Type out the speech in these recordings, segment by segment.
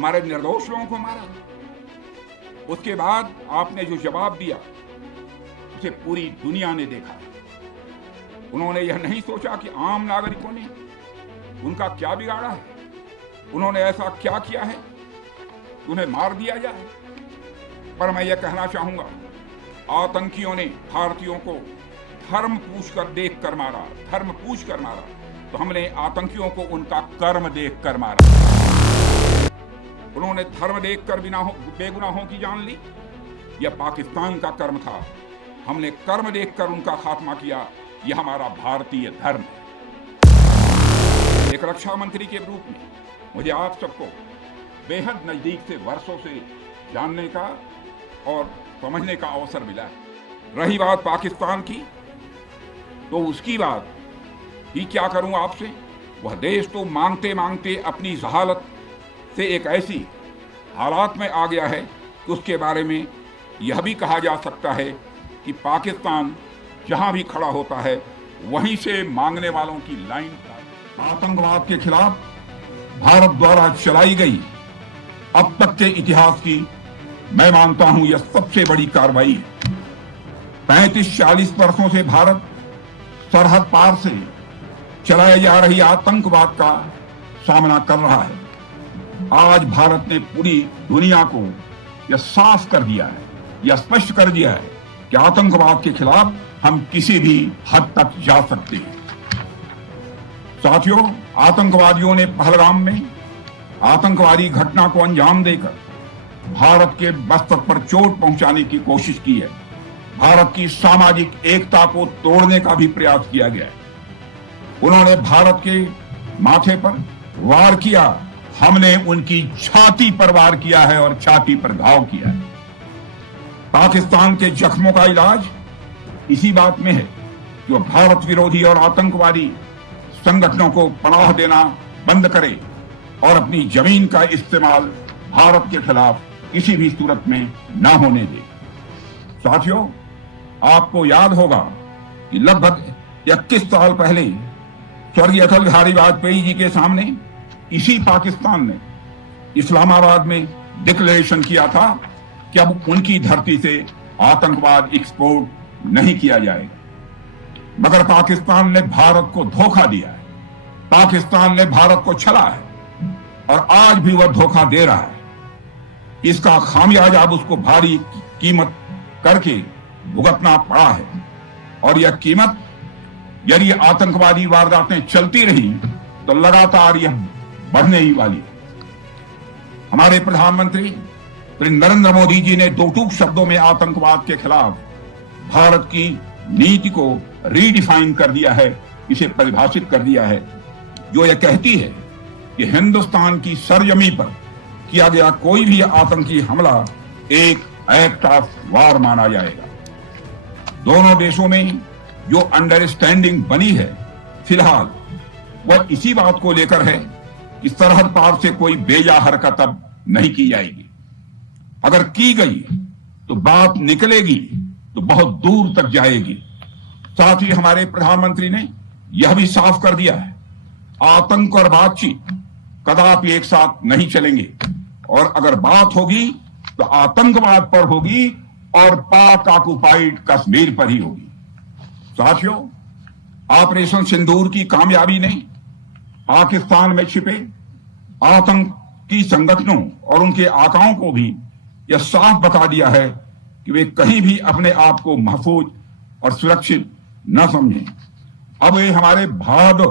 हमारे निर्दोष लोगों को मारा। उसके बाद आपने जो जवाब दिया उसे पूरी दुनिया ने देखा। उन्होंने यह नहीं सोचा कि आम नागरिकों ने उनका क्या बिगाड़ा है, उन्होंने ऐसा क्या किया है कि उन्हें मार दिया जाए। पर मैं यह कहना चाहूंगा, आतंकियों ने भारतीयों को धर्म पूछकर देखकर मारा, धर्म पूछकर मारा, तो हमने आतंकियों को उनका कर्म देखकर मारा। उन्होंने धर्म देखकर बेगुनाहों की जान ली, यह पाकिस्तान का कर्म था। हमने कर्म देखकर उनका खात्मा किया, यह हमारा भारतीय धर्म है। एक रक्षा मंत्री के रूप में मुझे आप सबको बेहद नजदीक से वर्षों से जानने का और समझने का अवसर मिला है। रही बात पाकिस्तान की, तो उसकी बात ही क्या करूं आपसे। वह देश तो मांगते मांगते अपनी जहालत से एक ऐसी हालात में आ गया है कि उसके बारे में यह भी कहा जा सकता है कि पाकिस्तान जहां भी खड़ा होता है वहीं से मांगने वालों की लाइन। आतंकवाद के खिलाफ भारत द्वारा चलाई गई अब तक के इतिहास की मैं मानता हूं यह सबसे बड़ी कार्रवाई है। 35-40 वर्षों से भारत सरहद पार से चलाई जा रही आतंकवाद का सामना कर रहा है। आज भारत ने पूरी दुनिया को यह साफ कर दिया है, यह स्पष्ट कर दिया है कि आतंकवाद के खिलाफ हम किसी भी हद तक जा सकते हैं। साथियों, आतंकवादियों ने पहलगाम में आतंकवादी घटना को अंजाम देकर भारत के मस्तक पर चोट पहुंचाने की कोशिश की है। भारत की सामाजिक एकता को तोड़ने का भी प्रयास किया गया है। उन्होंने भारत के माथे पर वार किया, हमने उनकी छाती पर वार किया है और छाती पर घाव किया है। पाकिस्तान के जख्मों का इलाज इसी बात में है कि वह भारत विरोधी और आतंकवादी संगठनों को पनाह देना बंद करे और अपनी जमीन का इस्तेमाल भारत के खिलाफ किसी भी सूरत में न होने दे। साथियों, आपको याद होगा कि लगभग 21 साल पहले स्वर्गीय अटल बिहारी वाजपेयी जी के सामने इसी पाकिस्तान ने इस्लामाबाद में डिक्लेरेशन किया था कि अब उनकी धरती से आतंकवाद एक्सपोर्ट नहीं किया जाएगा। मगर पाकिस्तान ने भारत को धोखा दिया है, पाकिस्तान ने भारत को छला है और आज भी वह धोखा दे रहा है। इसका खामियाजा अब उसको भारी कीमत करके भुगतना पड़ा है और यह कीमत यदि आतंकवादी वारदातें चलती रही तो लगातार यह बढ़ने ही वाली है। हमारे प्रधानमंत्री नरेंद्र मोदी जी ने दो टूक शब्दों में आतंकवाद के खिलाफ भारत की नीति को रीडिफाइन कर दिया है, इसे परिभाषित कर दिया है, जो यह कहती है कि हिंदुस्तान की सरजमी पर किया गया कोई भी आतंकी हमला एक एक्ट ऑफ वार माना जाएगा। दोनों देशों में जो अंडरस्टैंडिंग बनी है फिलहाल वह इसी बात को लेकर है कि सरहद पार से कोई बेजा हरकत अब नहीं की जाएगी। अगर की गई तो बात निकलेगी तो बहुत दूर तक जाएगी। साथ ही हमारे प्रधानमंत्री ने यह भी साफ कर दिया है, आतंक और बातचीत कदापि एक साथ नहीं चलेंगे और अगर बात होगी तो आतंकवाद पर होगी और पाक ऑक्युपाइड कश्मीर पर ही होगी। साथियों, ऑपरेशन सिंदूर की कामयाबी ने पाकिस्तान में छिपे आतंकी संगठनों और उनके आकाओं को भी यह साफ बता दिया है कि वे कहीं भी अपने आप को महफूज और सुरक्षित न समझें। अब वे हमारे बहादुर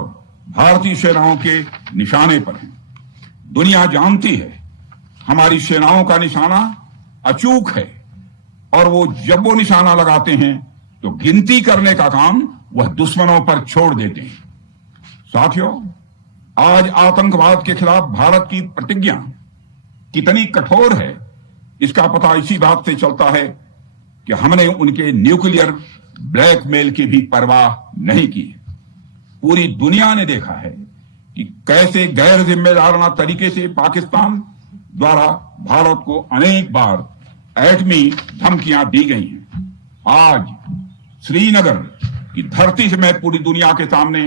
भारतीय सेनाओं के निशाने पर हैं। दुनिया जानती है हमारी सेनाओं का निशाना अचूक है और वो जब वो निशाना लगाते हैं तो गिनती करने का काम वह दुश्मनों पर छोड़ देते हैं। साथियों, आज आतंकवाद के खिलाफ भारत की प्रतिज्ञा कितनी कठोर है इसका पता इसी बात से चलता है कि हमने उनके न्यूक्लियर ब्लैकमेल की भी परवाह नहीं की। पूरी दुनिया ने देखा है कि कैसे गैर जिम्मेदाराना तरीके से पाकिस्तान द्वारा भारत को अनेक बार एटमी धमकियां दी गई हैं। आज श्रीनगर की धरती से मैं पूरी दुनिया के सामने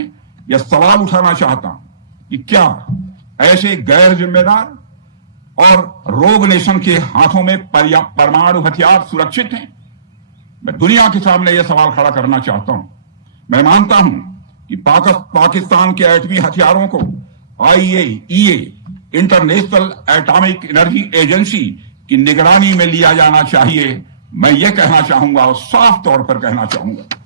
यह सवाल उठाना चाहता हूं कि क्या ऐसे गैर जिम्मेदार और रोग नेशन के हाथों में परमाणु हथियार सुरक्षित हैं? मैं दुनिया के सामने यह सवाल खड़ा करना चाहता हूं। मैं मानता हूं कि पाकिस्तान के एटमी हथियारों को IAEA, international atomic energy agency की निगरानी में लिया जाना चाहिए। मैं यह कहना चाहूंगा और साफ तौर पर कहना चाहूंगा